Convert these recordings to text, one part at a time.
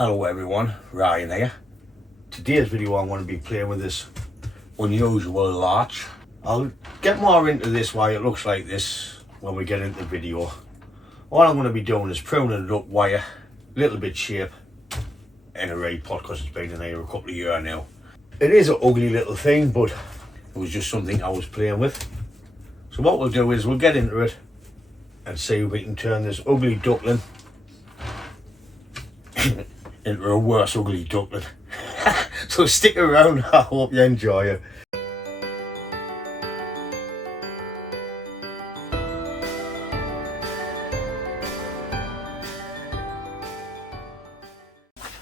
Hello everyone, Ryan here. Today's video I'm going to be playing with this unusual larch. I'll get more into this why it looks like this when we get into the video. All I'm going to be doing is pruning it up wire, little bit shape in a repot because it's been in here a couple of years now. It is an ugly little thing, but it was just something I was playing with. So what we'll do is we'll get into it and see if we can turn this ugly duckling into a worse ugly duckling. So stick around, I hope you enjoy it.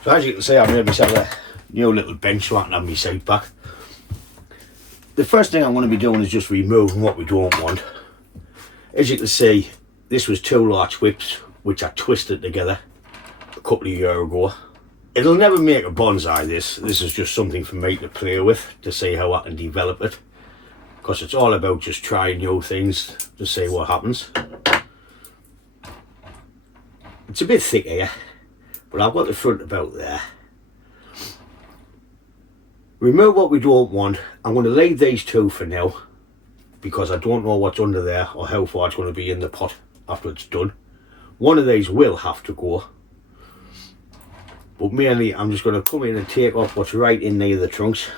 So as you can see, I've made myself a new little bench so I can have my sight back. The first thing I'm going to be doing is just removing what we don't want. As you can see, this was 2 larch whips which I twisted together a couple of years ago. It'll never make a bonsai, this is just something for me to play with, to see how I can develop it, because it's all about just trying new things to see what happens. It's a bit thick here, but I've got the front about there. Remove what we don't want. I'm going to leave these 2 for now, because I don't know what's under there or how far it's going to be in the pot after it's done. One of these will have to go. But mainly I'm just going to come in and take off what's right in near the trunks.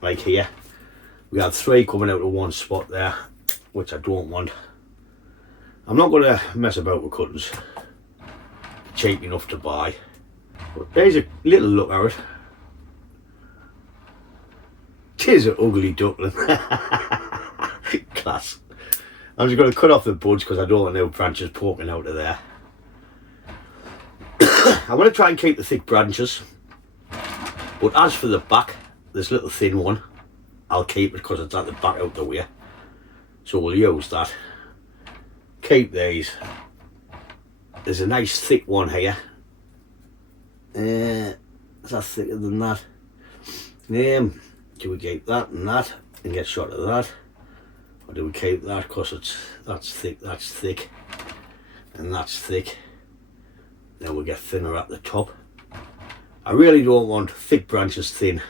Like here. We had 3 coming out of one spot there, which I don't want. I'm not going to mess about with cuttings. Cheap enough to buy. But there's a little look at it. Tis an ugly duckling. Class. I'm just going to cut off the buds because I don't want no branches poking out of there. I'm going to try and keep the thick branches, but as for the back, this little thin one, I'll keep it because it's at the back out the way, so we'll use that. Keep these. There's a nice thick one here. Is that thicker than that? Do we keep that and that and get shot of that, or do we keep that because that's thick, and that's thick? Then we'll get thinner at the top. I really don't want thick branches thin.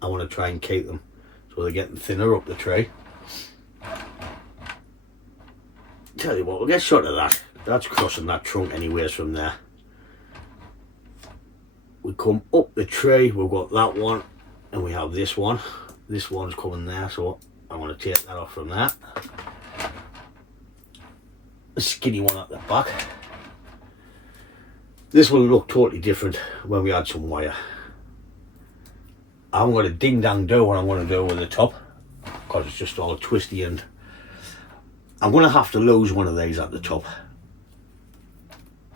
I want to try and keep them so they're getting thinner up the tree. Tell you what, we'll get shot of that. That's crossing that trunk anyways from there. We come up the tree, we've got that one, and we have this one. This one's coming there, so I want to take that off from that. A skinny one at the back. This will look totally different when we add some wire. I'm going to ding dang do what I'm going to do with the top, because it's just all twisty, and I'm going to have to lose one of these at the top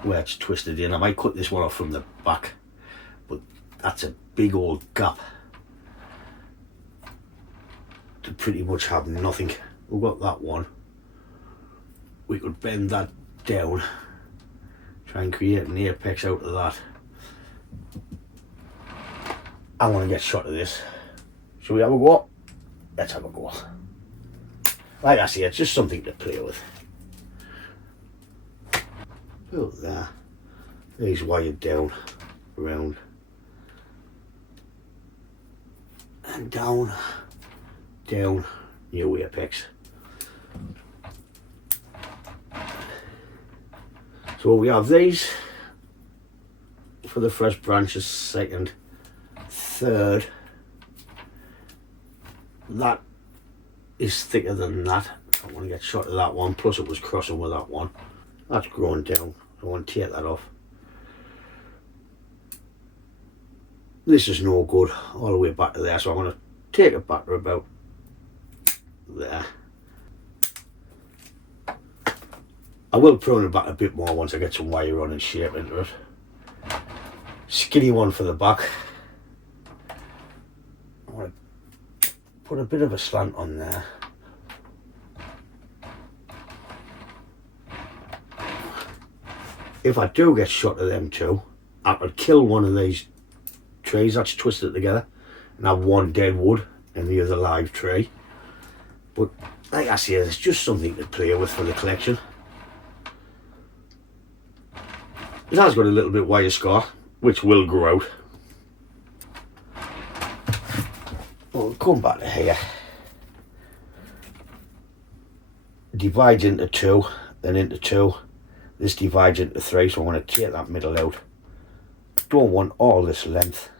where it's twisted in. I might cut this one off from the back, but that's a big old gap to pretty much have nothing. We've got that one. We could bend that down, try and create an apex out of that. I want to get shot of this. Shall we have a go? Let's have a go. Like I say, it's just something to play with. Put there. These wired down, around, and down, down, new apex. So we have these for the first branches, second, third. That is thicker than that. I want to get shot of that one, plus it was crossing with that one. That's growing down. I want to take that off. This is no good all the way back to there, so I'm going to take it back to about there. I will prune it back a bit more once I get some wire on and shape into it. Skinny one for the back. I want to put a bit of a slant on there. If I do get shot of them 2, I could kill one of these trees that's twisted together and have one dead wood and the other live tree. But like I say, it's just something to play with for the collection. It has got a little bit wire scar, which will grow out. We'll come back to here. Divides into 2, then into 2. This divides into 3, so I'm going to take that middle out. Don't want all this length.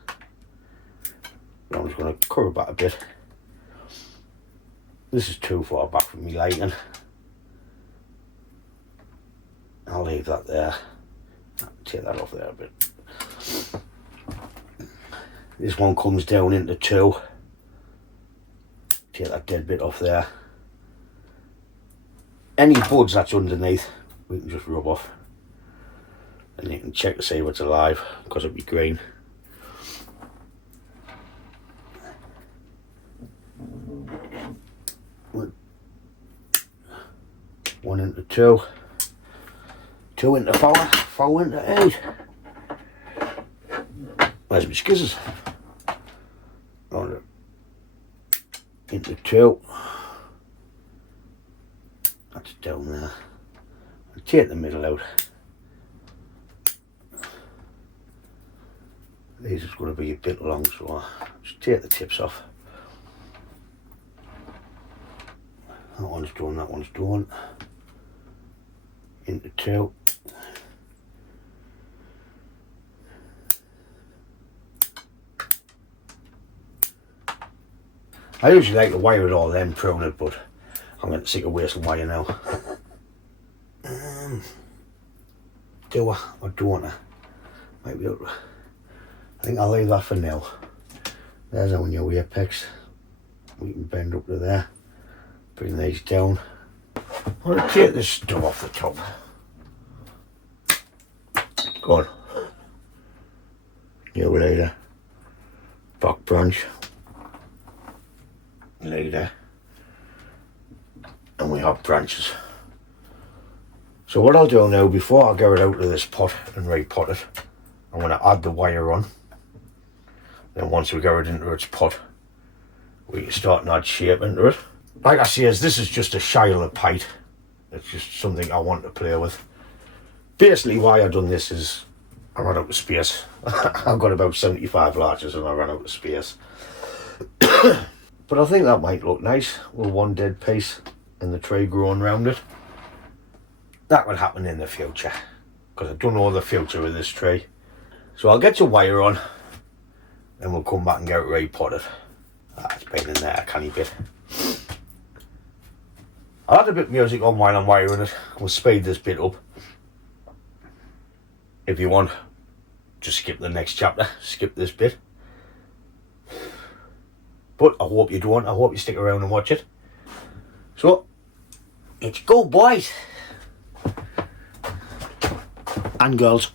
I'm just going to curve back a bit. This is too far back from me lighting. I'll leave that there. Take that off there a bit. This one comes down into 2. Take that dead bit off there. Any buds that's underneath, we can just rub off. And you can check to see what's alive, because it'll be green. One into 2. 2 into 4. 4 into 8. Where's my skizzers? Into 2. That's down there. I'll take the middle out. These is going to be a bit long, so I'll just take the tips off. That one's done, that one's done. Into 2. I usually like to wire it all then prune it, but I'm getting sick of wasting wire now. Do I or don't I? Might be able to. I think I'll leave that for now. There's our new apex. We can bend up to there. Bring these down. I'm going to take this stuff off the top. Go on. New leader. Back branch. Leader. And we have branches. So what I'll do now, before I get it out of this pot and repot it, I'm going to add the wire on. Then once we get it into its pot, we can start and add shape into it. Like I say, this is just a Shiloh pite. It's just something I want to play with. Basically why I've done this is I ran out of space. I've got about 75 larches and I ran out of space. But I think that might look nice with one dead piece and the tree growing around it. That would happen in the future, because I don't know the future with this tree. So I'll get your wire on, then we'll come back and get it repotted. It's been in there a canny bit. I'll add a bit of music on while I'm wiring it. We'll speed this bit up. If you want, just skip the next chapter, skip this bit. But I hope you don't, I hope you stick around and watch it. So, let's go boys. And girls.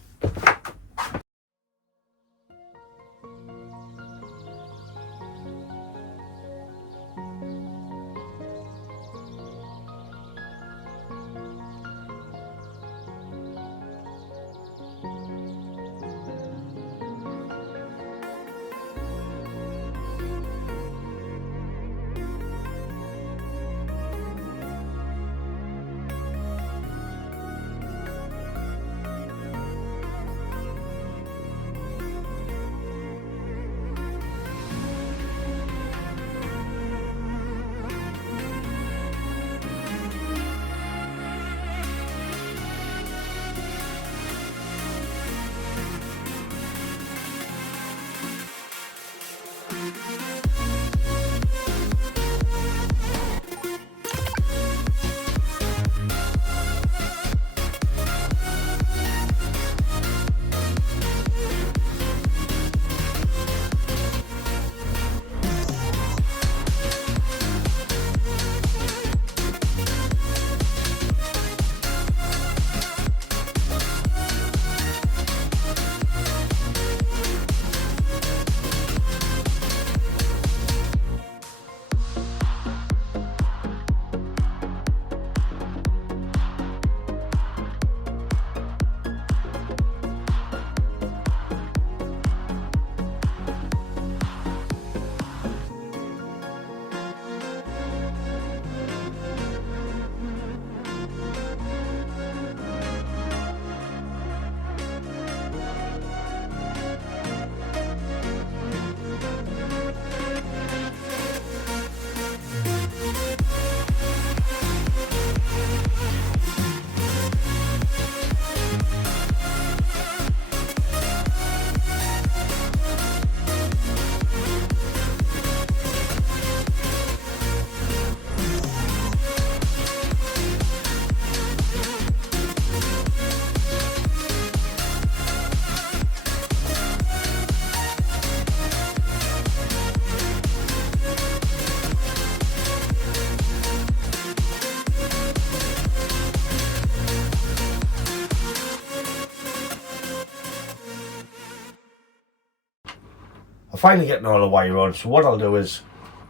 finally getting all the wire on, so what I'll do is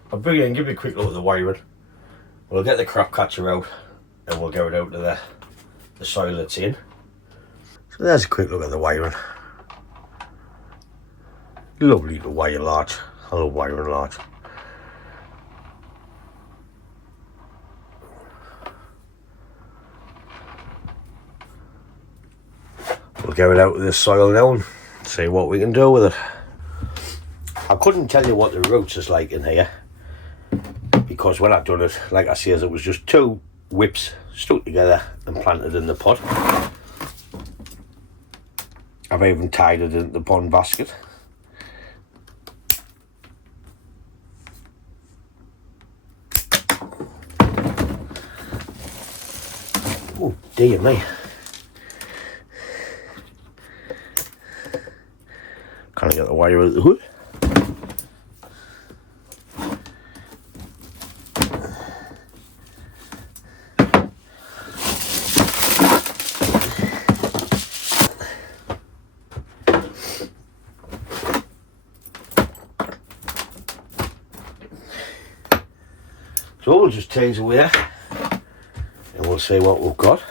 I'll bring it in, give you a quick look at the wiring. We'll get the crop catcher out and we'll get it out to the soil it's in. So there's a quick look at the wiring. Lovely to wire larch. I love wiring larch. We'll get it out of this soil now and see what we can do with it. I couldn't tell you what the roots is like in here, because when I done it, like I said, it was just 2 whips stuck together and planted in the pot. I've even tied it in the pond basket. Oh dear me. Can't get the wire out of the hood. So we'll just tease away and we'll see what we've got.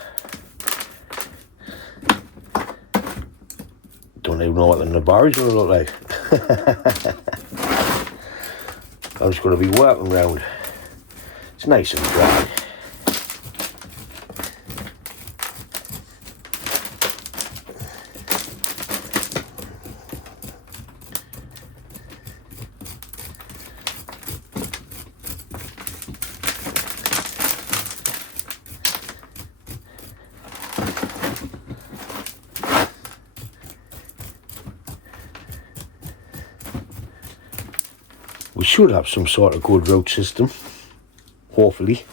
Don't even know what the nabarri is going to look like. I'm just going to be working around. It's nice and dry. We should have some sort of good root system, hopefully,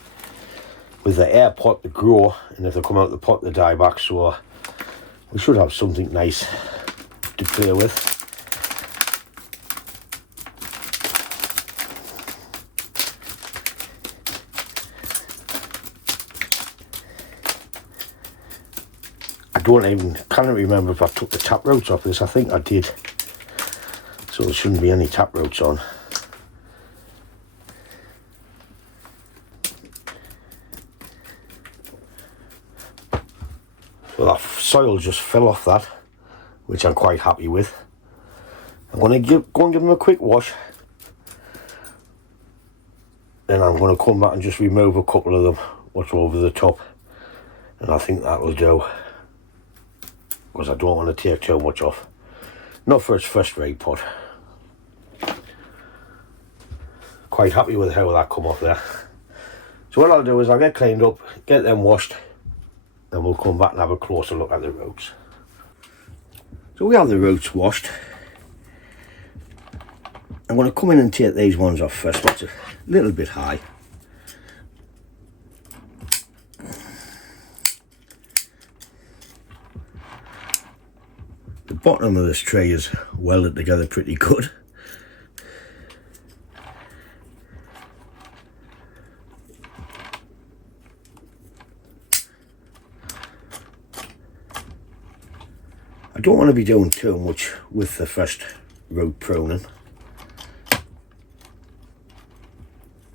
with the air pot to grow, and if they come out of the pot they die back, so we should have something nice to play with. Can't remember if I took the tap roots off this. I think I did, so there shouldn't be any tap roots on. So that soil just fell off that, which I'm quite happy with. I'm going to go and give them a quick wash. Then I'm going to come back and just remove a couple of them, what's over the top. And I think that'll do, because I don't want to take too much off. Not for its first repot. Quite happy with how that come off there. So what I'll do is I'll get cleaned up, get them washed, then we'll come back and have a closer look at the roots. So we have the roots washed. I'm going to come in and take these ones off first. That's a little bit high. The bottom of this tray is welded together pretty good. I don't want to be doing too much with the first root pruning,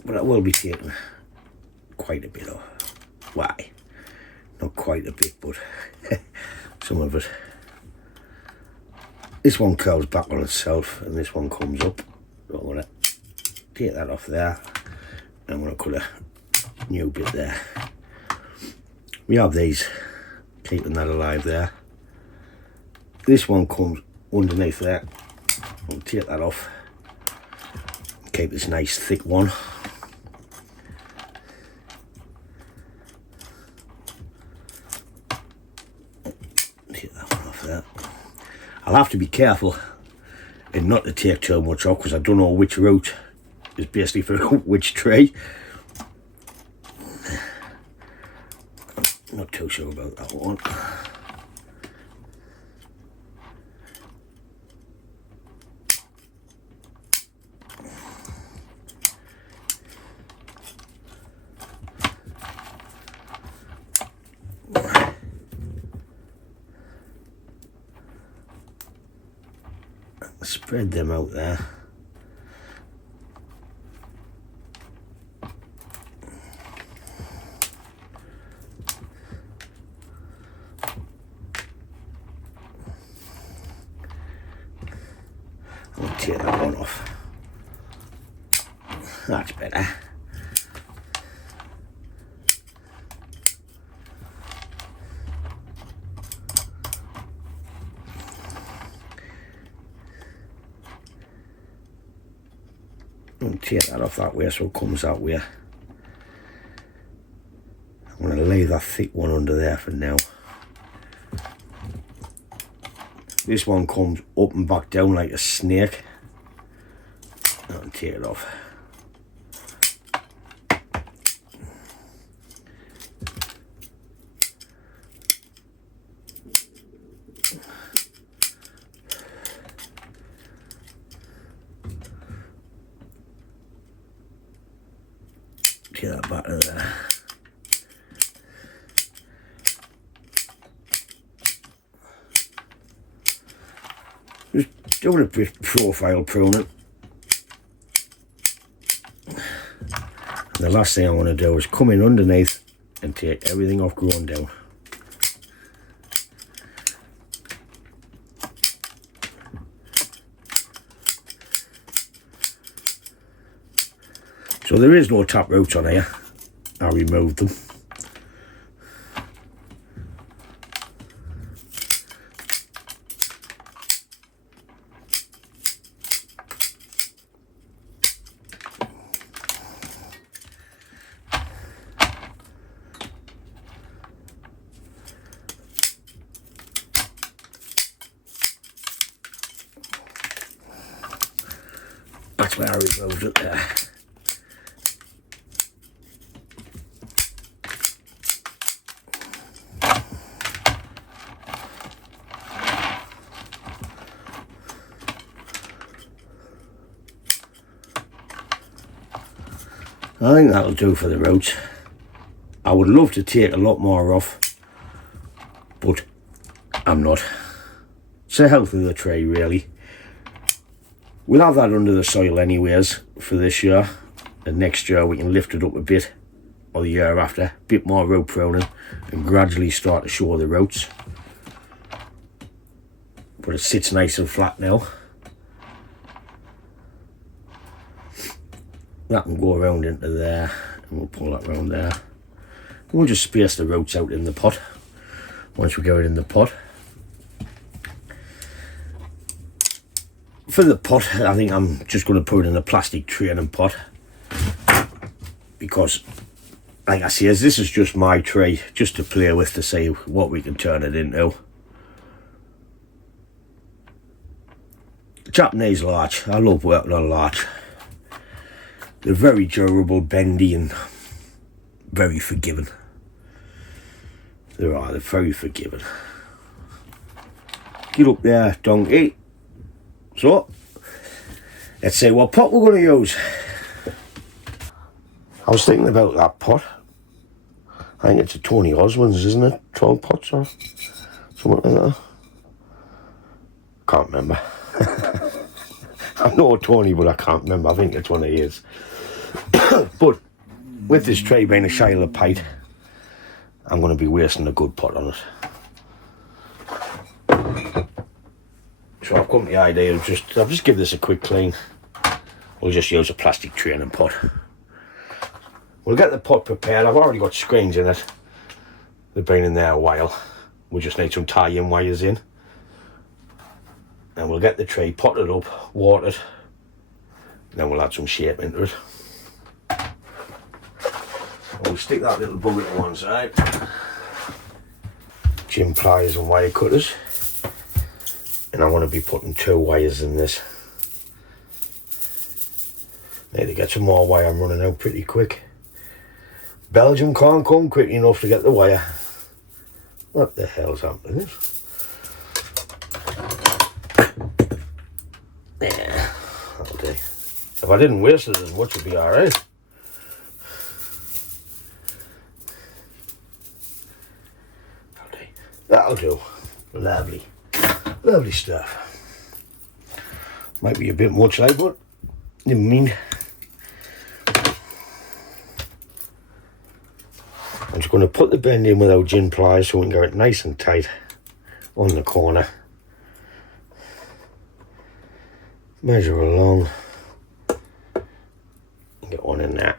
but I will be taking quite a bit off. Why? Not quite a bit, but some of it. This one curls back on itself and this one comes up. So I'm going to take that off there and I'm going to cut a new bit there. We have these, keeping that alive there. This one comes underneath there. I'll take that off. Keep this nice thick one. Take that one off there. I'll have to be careful and not to take too much off, because I don't know which root is basically for which tree. I'm not too sure about that one. Spread them out there. I'll take that one off. That's better. And take that off that way so it comes that way. I'm going to lay that thick one under there for now. This one comes up and back down like a snake. I'll take it off. Take that back to there. Just doing a bit profile pruning. And the last thing I want to do is come in underneath and take everything off growing down. So there is no tap roots on here. I removed them. That's where I removed it there. I think that'll do for the roots. I would love to take a lot more off, but I'm not. It's the health of the tree, really. We'll have that under the soil anyways for this year, and next year we can lift it up a bit, or the year after, a bit more root pruning and gradually start to show the roots. But it sits nice and flat now. That can go around into there, and we'll pull that around there. And we'll just space the roots out in the pot once we get it in the pot. For the pot, I think I'm just going to put it in a plastic training pot, because, like I say, this is just my tree, just to play with, to see what we can turn it into. Japanese larch, I love working on larch. They're very durable, bendy, and very forgiving. They're very forgiving. Get up there, donkey. So, let's see what pot we're going to use. I was thinking about that pot. I think it's a Tony Osmond's, isn't it? 12 pots or something like that. Can't remember. I know Tony, but I can't remember. I think it's one of his. But with this tray being a Shiloh pite, I'm going to be wasting a good pot on it. So I've come to the idea of I'll just give this a quick clean. We'll just use a plastic training pot. We'll get the pot prepared. I've already got screens in it. They've been in there a while. We just need some tie-in wires in. And we'll get the tray potted up, watered, and then we'll add some shape into it. We'll stick that little bugger to one side. Gym pliers and wire cutters. And I want to be putting 2 wires in this. Need to get some more wire, I'm running out pretty quick. Belgium can't come quick enough to get the wire. What the hell's happening? Yeah, that'll do. If I didn't waste it as much, it'd be alright. That'll do. Lovely. Lovely stuff. Might be a bit much like, but never mind. I'm just going to put the bend in without gin pliers so we can get it nice and tight on the corner. Measure along, get one in there.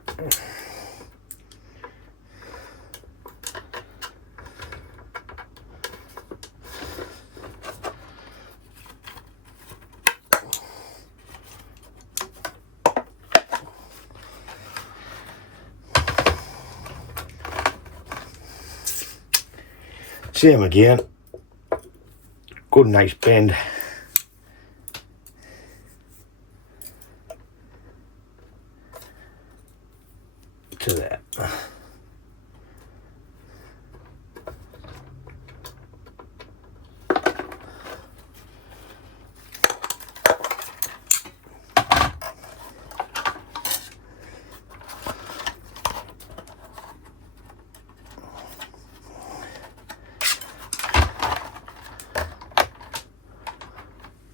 Same again, good nice bend. To that.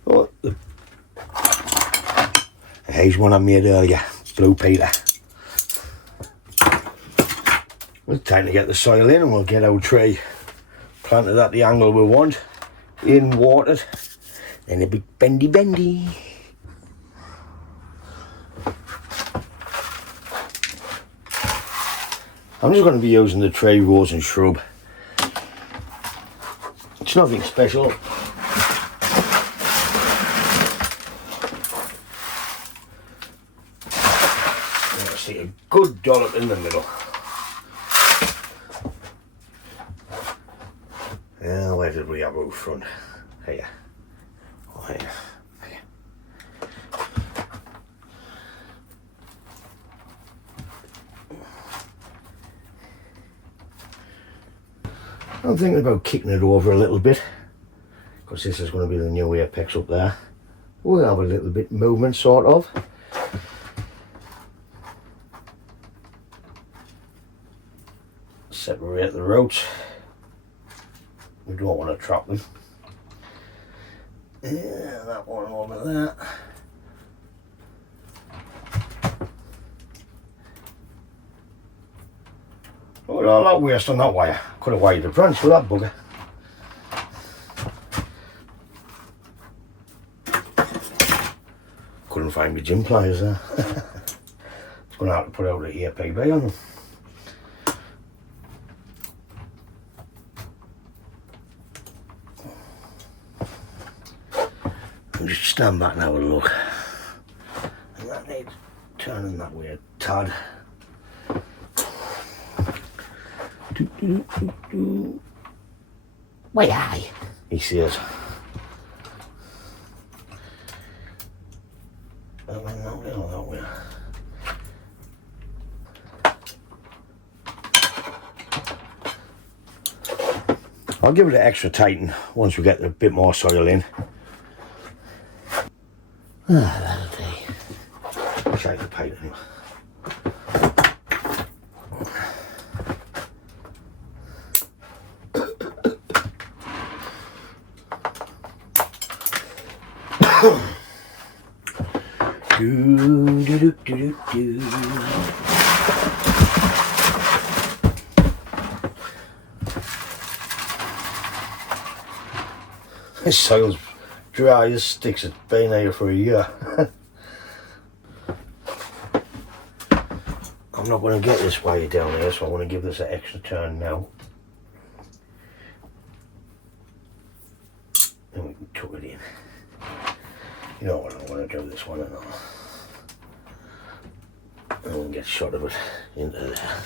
Oh, here's one I made earlier, Blue Peter. It's time to get the soil in and we'll get our tree planted at the angle we want, in watered, then a big bendy. I'm just going to be using the tree rose and shrub. It's nothing special. I see a good dollop in the middle. Where did we have our front? Here. Oh, here. I'm thinking about kicking it over a little bit, because this is going to be the new apex up there. We'll have a little bit movement, sort of. Separate the roots. We don't want to trap them. Yeah, that one over there. Look at all that waste on that wire. Could have wired the branch with that bugger. Couldn't find my gym pliers there. It's going to have to put out the EPB on them. Just stand back and have a look. And that needs turning that way a tad. Why aye? He says. That way, that way, that way. I'll give it an extra tighten once we get a bit more soil in. That'll do. Check the paint anyway. This soil's dry as sticks. It's been here for a year. I'm not going to get this wire down here, so I want to give this an extra turn now. And we can tuck it in. You know what, I want to do this one and all. And we'll get a shot of it into there.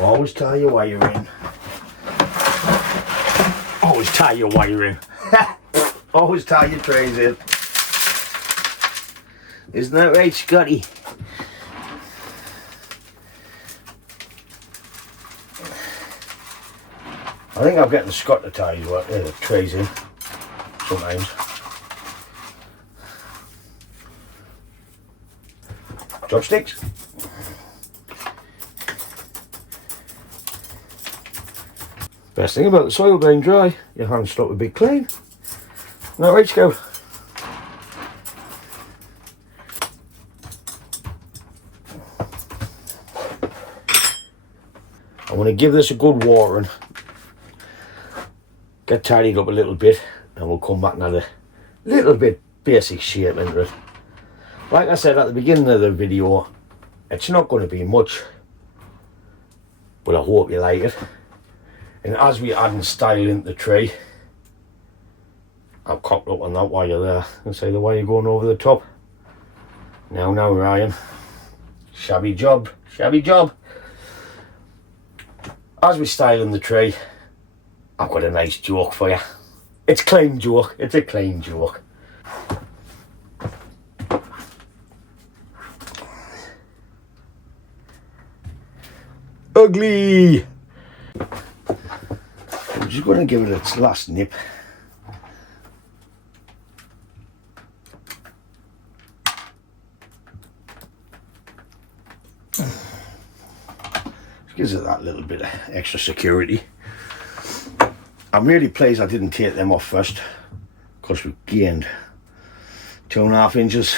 Always tie your wire in. Always tie your wire in. Always tie your trays in. Isn't that right, Scotty? I think I'm getting Scott to tie the trays in sometimes. Chopsticks. Best thing about the soil being dry, your hands stop a bit clean. Now right, go. I want to give this a good watering. Get tidied up a little bit, and we'll come back and add a little bit basic shape into it. Like I said at the beginning of the video, it's not going to be much, but I hope you like it. And as we add style into the tree, I've cocked up on that wire there and say the wire going over the top. Now Ryan, shabby job. As we style in the tree, I've got a nice joke for you. It's a clean joke. Ugly! I'm just going to give it its last nip. Gives it that little bit of extra security. I'm really pleased I didn't take them off first, because we gained 2.5 inches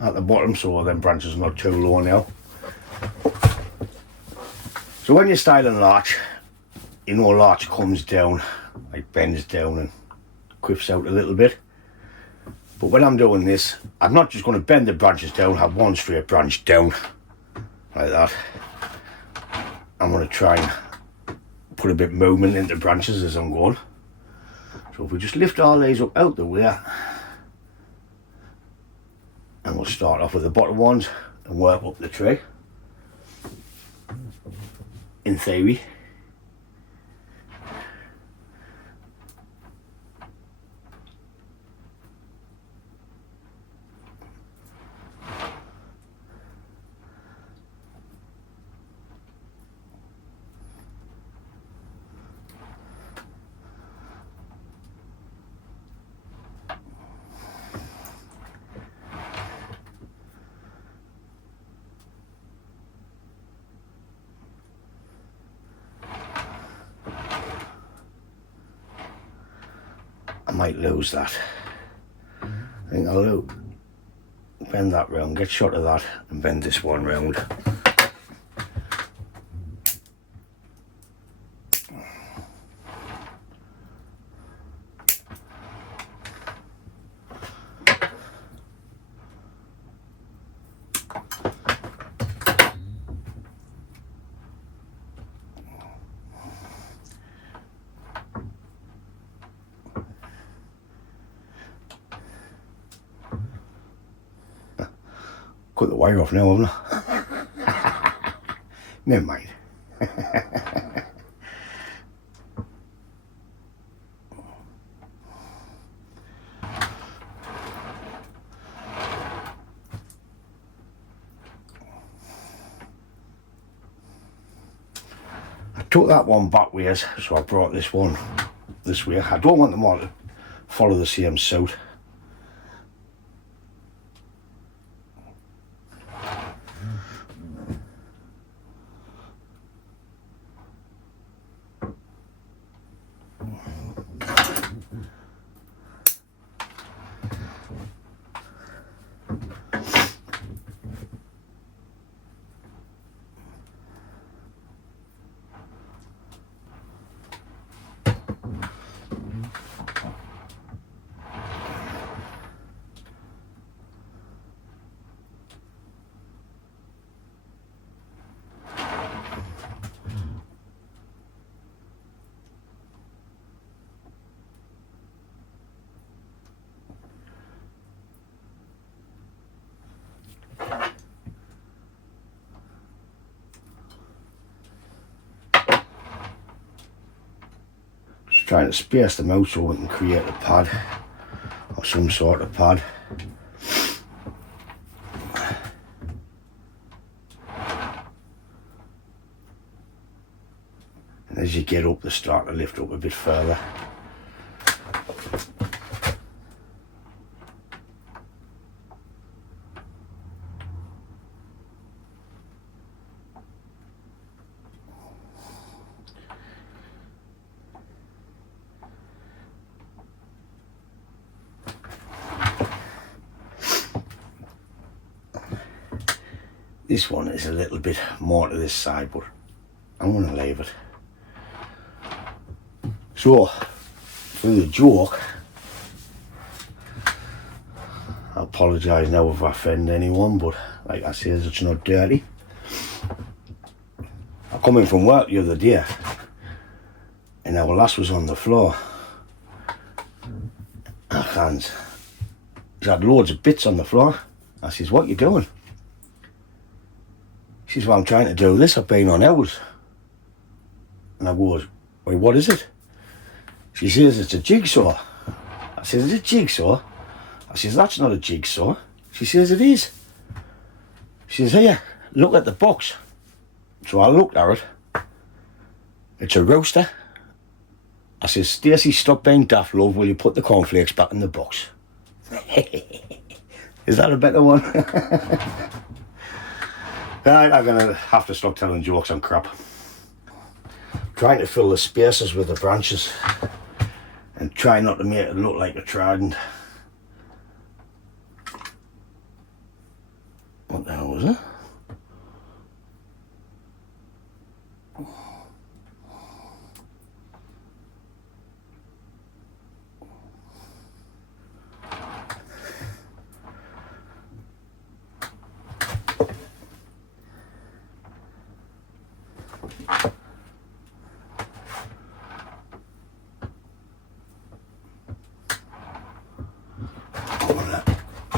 at the bottom, so them branches are not too low now. So when you're styling larch, you know larch comes down, like bends down and quips out a little bit. But when I'm doing this, I'm not just going to bend the branches down, have one straight branch down like that. I'm going to try and put a bit of movement into branches as I'm going. So if we just lift all these up out the way, and we'll start off with the bottom ones and work up the tree. In theory. I might lose that. I think I'll bend that round, get shot of that, and bend this one round. Cut the wire off now, haven't I? Never mind. I took that one back ways, so I brought this one this way. I don't want them all to follow the same suit. Trying to space them out so we can create a pad or some sort of pad. And as you get up, they start to lift up a bit further. This one is a little bit more to this side, but I'm going to leave it. So, for the joke, I apologise now if I offend anyone, but like I said, it's not dirty. I come in from work the other day and our lass was on the floor. Her hands. She had loads of bits on the floor. I says, what you doing? She says, well, I'm trying to do this. I've been on hours. And I goes, well, what is it? She says, it's a jigsaw. I says, it's a jigsaw? I says, that's not a jigsaw. She says, it is. She says, here, look at the box. So I looked at it. It's a roaster. I says, Stacey, stop being daft, love. Will you put the cornflakes back in the box? Is that a better one? I'm going to have to stop telling jokes on crap. Trying to fill the spaces with the branches and try not to make it look like a trident. What the hell was it?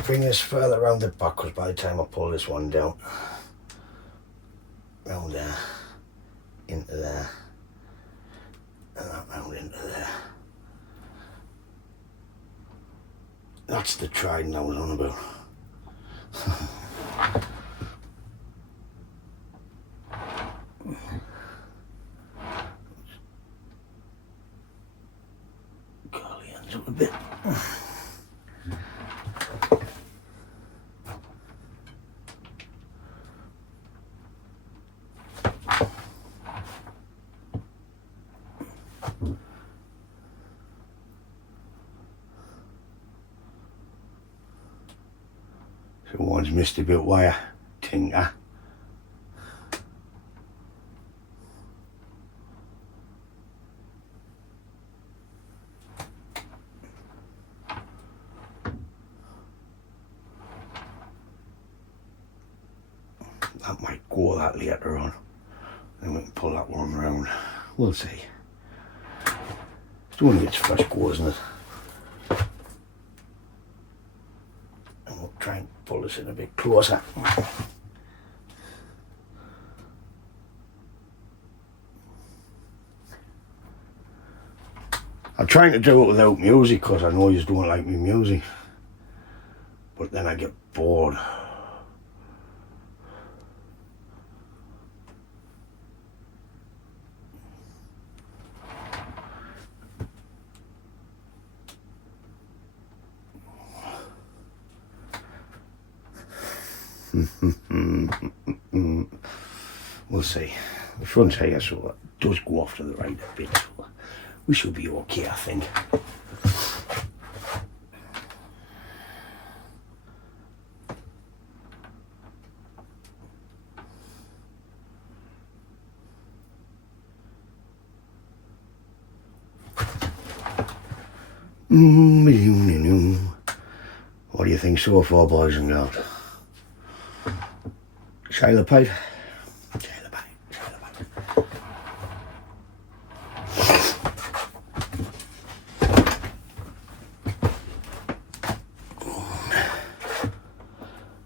Bring this further around the back, because by the time I pull this one down, round there, into there, and that round into there. That's the trident I was on about. Curly ends up a bit. So one's missed a bit wire tinker. That might go that later on. Then we can pull that one round. We'll see. It's only its first go, isn't it? And we'll try and pull this in a bit closer. I'm trying to do it without music because I know you don't like me music. But then I get bored. We'll see. The front here so it does go off to the right a bit, so we should be okay, I think. What do you think so far, boys and girls? Shayla pipe.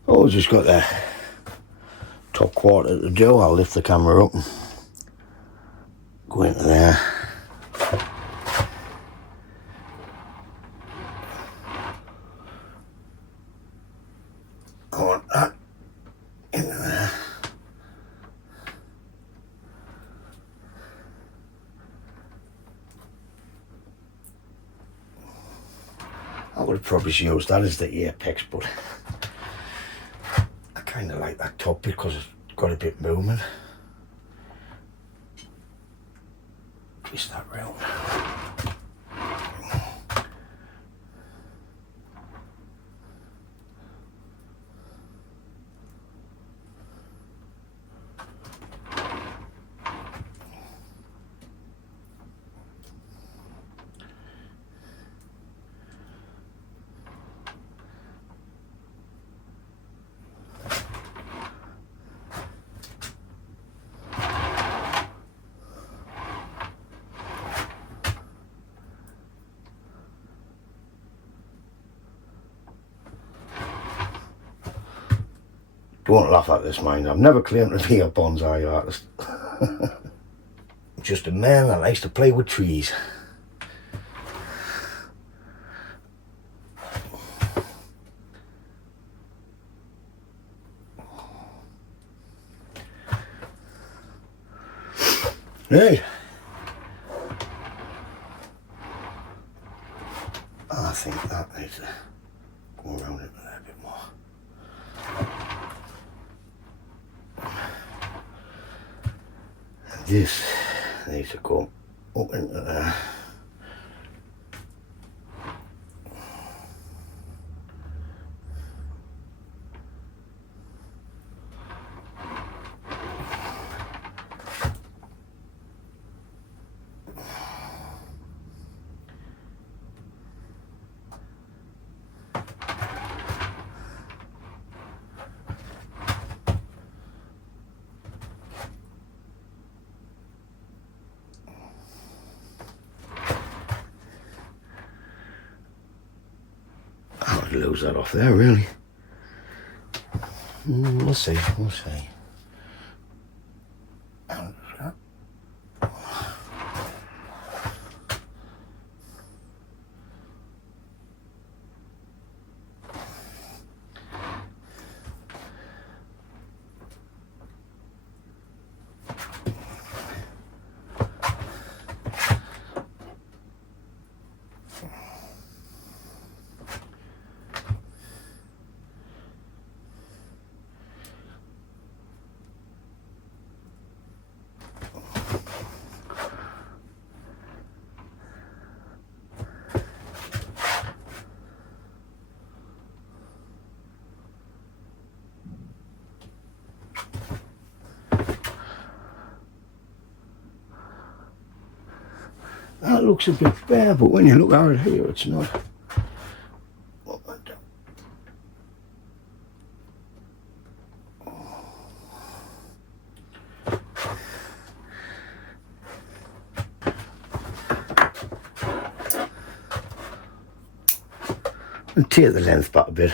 Oh, just got the top quarter to do. I'll lift the camera up and go into there. I want that into there. I would have probably used that as the apex, but I kind of like that top bit because it's got a bit movement. Twist that round. Don't laugh at this, mind. I've never claimed to be a bonsai artist. I'm just a man that likes to play with trees. Right. I think that needs to go around it a little bit more. And this needs to go up into there. Lose that off there, really. We'll see, we'll see. That looks a bit bare, but when you look at it here, it's not. And tear the length back a bit.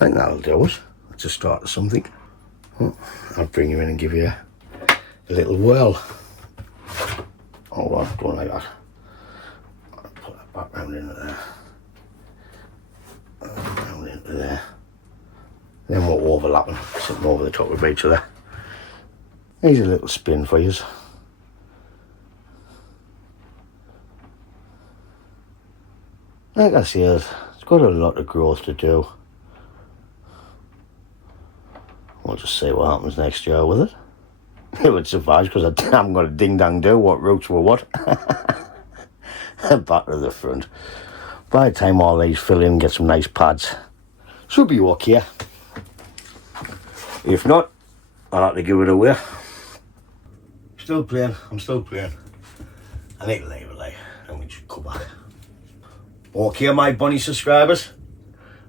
I think that'll do it. Let's just start with something. Oh, I'll bring you in and give you a little whirl. Hold on, going like that. I'll put that back round into there. Round into there. Then we're overlapping, sitting over the top of each other. Here's a little spin for you. Like I said, it's got a lot of growth to do. We'll just see what happens next year with it. If it survives, because I haven't got a ding-dang do what roots were what. Back to the front. By the time all these fill in and get some nice pads, should be okay. If not, I'll have to give it away. Still playing, I'm still playing. I need to leave it like, and we just come back. Okay, my bunny subscribers,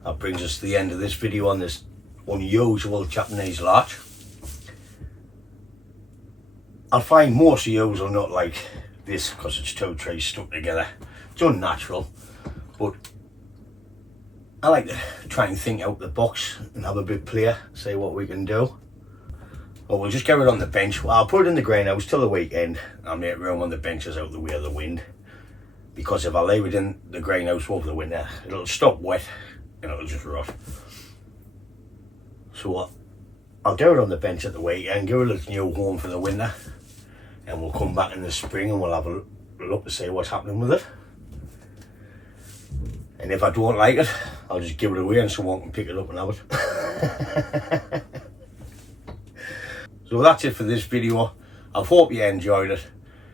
that brings us to the end of this video on this unusual Japanese larch. I find most of yours are not like this because it's two trees stuck together. It's unnatural, but I like to try and think out the box and have a bit play, see what we can do. Well, we'll just get it on the bench. Well, I'll put it in the greenhouse till the weekend. I'll make room on the benches out the way of the wind, because if I leave it in the greenhouse over the winter, it'll stop wet and it'll just rot. So I'll do it on the bench at the weekend, give it a new home for the winter, and we'll come back in the spring and we'll have a look to see what's happening with it. And if I don't like it, I'll just give it away and someone can pick it up and have it. So that's it for this video. I hope you enjoyed it,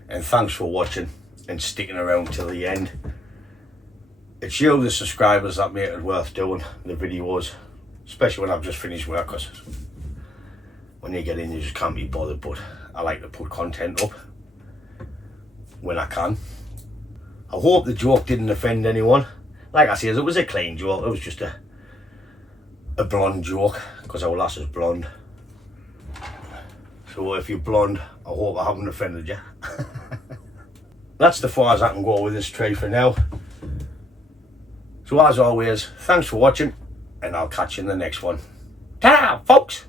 and thanks for watching and sticking around till the end. It's you, the subscribers, that make it worth doing the videos, especially when I've just finished work, because when you get in you just can't be bothered, but I like to put content up when I can. I hope the joke didn't offend anyone. Like I said, it was a clean joke, it was just a blonde joke, because our lass is blonde. So if you're blonde, I hope I haven't offended you. That's the far as I can go with this tree for now. So as always, thanks for watching, and I'll catch you in the next one. Ta-da, folks!